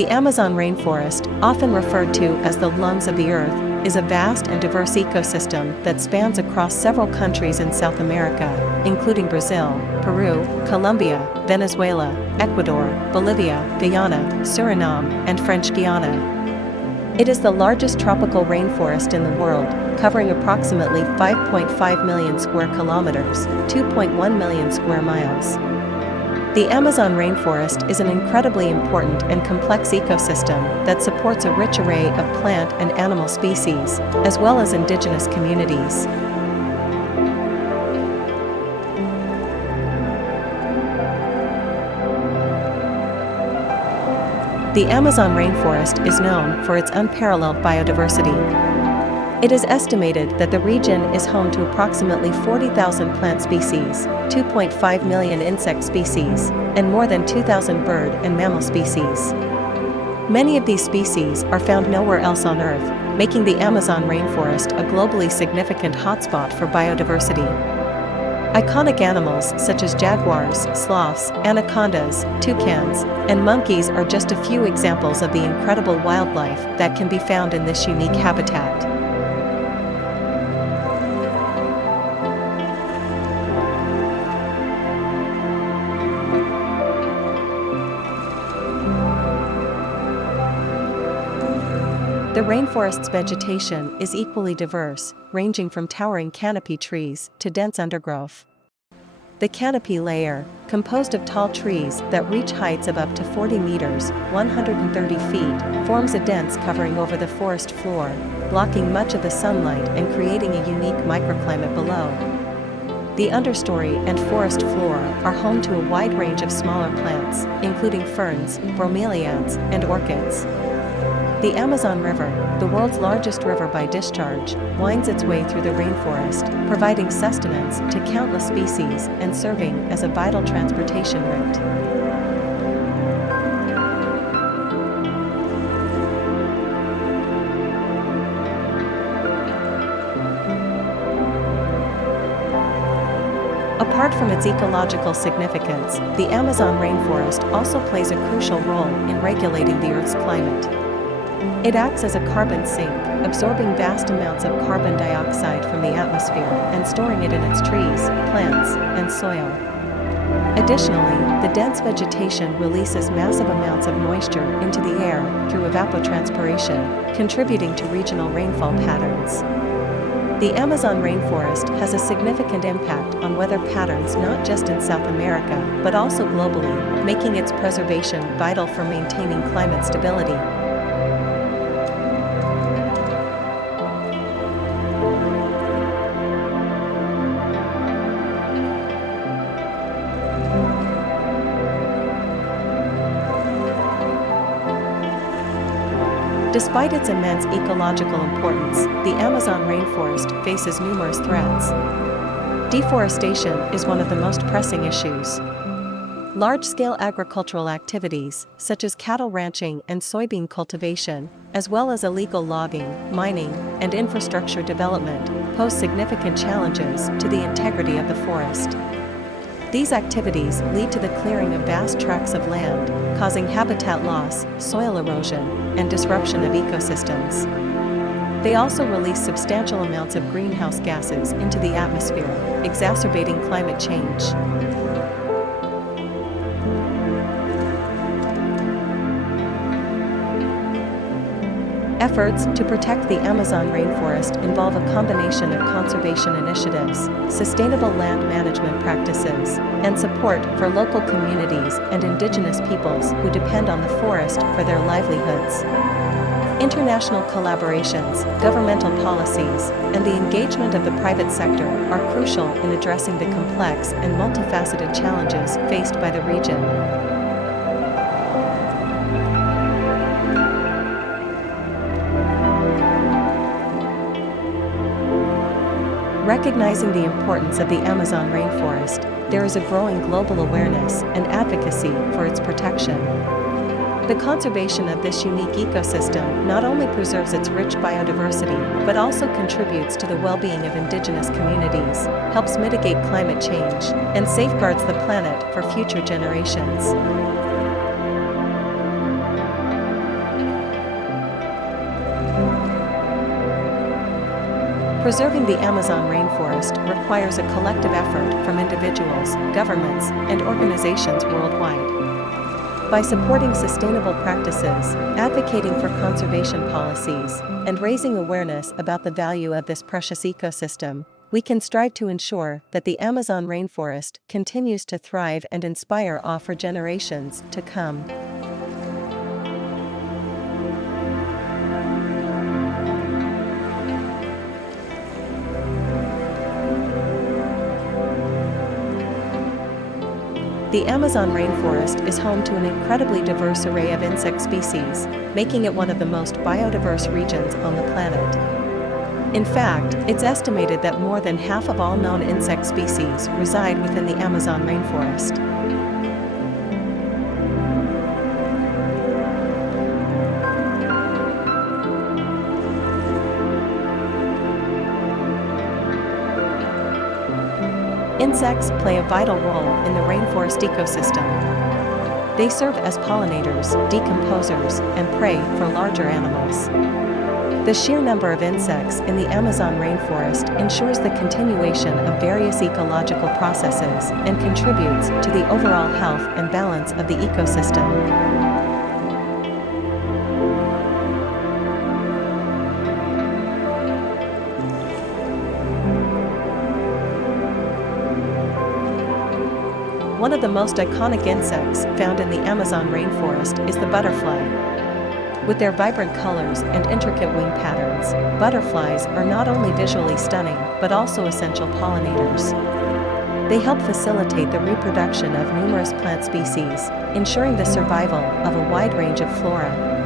The Amazon rainforest, often referred to as the lungs of the earth, is a vast and diverse ecosystem that spans across several countries in South America, including Brazil, Peru, Colombia, Venezuela, Ecuador, Bolivia, Guyana, Suriname, and French Guiana. It is the largest tropical rainforest in the world, covering approximately 5.5 million square kilometers, 2.1 million square miles. The Amazon rainforest is an incredibly important and complex ecosystem that supports a rich array of plant and animal species, as well as indigenous communities. The Amazon rainforest is known for its unparalleled biodiversity. It is estimated that the region is home to approximately 40,000 plant species, 2.5 million insect species, and more than 2,000 bird and mammal species. Many of these species are found nowhere else on Earth, making the Amazon rainforest a globally significant hotspot for biodiversity. Iconic animals such as jaguars, sloths, anacondas, toucans, and monkeys are just a few examples of the incredible wildlife that can be found in this unique habitat. The rainforest's vegetation is equally diverse, ranging from towering canopy trees to dense undergrowth. The canopy layer, composed of tall trees that reach heights of up to 40 meters, 130 feet, forms a dense covering over the forest floor, blocking much of the sunlight and creating a unique microclimate below. The understory and forest floor are home to a wide range of smaller plants, including ferns, bromeliads, and orchids. The Amazon River, the world's largest river by discharge, winds its way through the rainforest, providing sustenance to countless species and serving as a vital transportation route. Apart from its ecological significance, the Amazon rainforest also plays a crucial role in regulating the Earth's climate. It acts as a carbon sink, absorbing vast amounts of carbon dioxide from the atmosphere and storing it in its trees, plants, and soil. Additionally, the dense vegetation releases massive amounts of moisture into the air through evapotranspiration, contributing to regional rainfall patterns. The Amazon rainforest has a significant impact on weather patterns not just in South America, but also globally, making its preservation vital for maintaining climate stability. Despite its immense ecological importance, the Amazon rainforest faces numerous threats. Deforestation is one of the most pressing issues. Large-scale agricultural activities, such as cattle ranching and soybean cultivation, as well as illegal logging, mining, and infrastructure development, pose significant challenges to the integrity of the forest. These activities lead to the clearing of vast tracts of land, causing habitat loss, soil erosion, and disruption of ecosystems. They also release substantial amounts of greenhouse gases into the atmosphere, exacerbating climate change. Efforts to protect the Amazon rainforest involve a combination of conservation initiatives, sustainable land management practices, and support for local communities and indigenous peoples who depend on the forest for their livelihoods. International collaborations, governmental policies, and the engagement of the private sector are crucial in addressing the complex and multifaceted challenges faced by the region. Recognizing the importance of the Amazon rainforest, there is a growing global awareness and advocacy for its protection. The conservation of this unique ecosystem not only preserves its rich biodiversity, but also contributes to the well-being of indigenous communities, helps mitigate climate change, and safeguards the planet for future generations. Preserving the Amazon rainforest requires a collective effort from individuals, governments, and organizations worldwide. By supporting sustainable practices, advocating for conservation policies, and raising awareness about the value of this precious ecosystem, we can strive to ensure that the Amazon rainforest continues to thrive and inspire awe for generations to come. The Amazon rainforest is home to an incredibly diverse array of insect species, making it one of the most biodiverse regions on the planet. In fact, it's estimated that more than half of all known insect species reside within the Amazon rainforest. Insects play a vital role in the rainforest ecosystem. They serve as pollinators, decomposers, and prey for larger animals. The sheer number of insects in the Amazon rainforest ensures the continuation of various ecological processes and contributes to the overall health and balance of the ecosystem. One of the most iconic insects found in the Amazon rainforest is the butterfly. With their vibrant colors and intricate wing patterns, butterflies are not only visually stunning but also essential pollinators. They help facilitate the reproduction of numerous plant species, ensuring the survival of a wide range of flora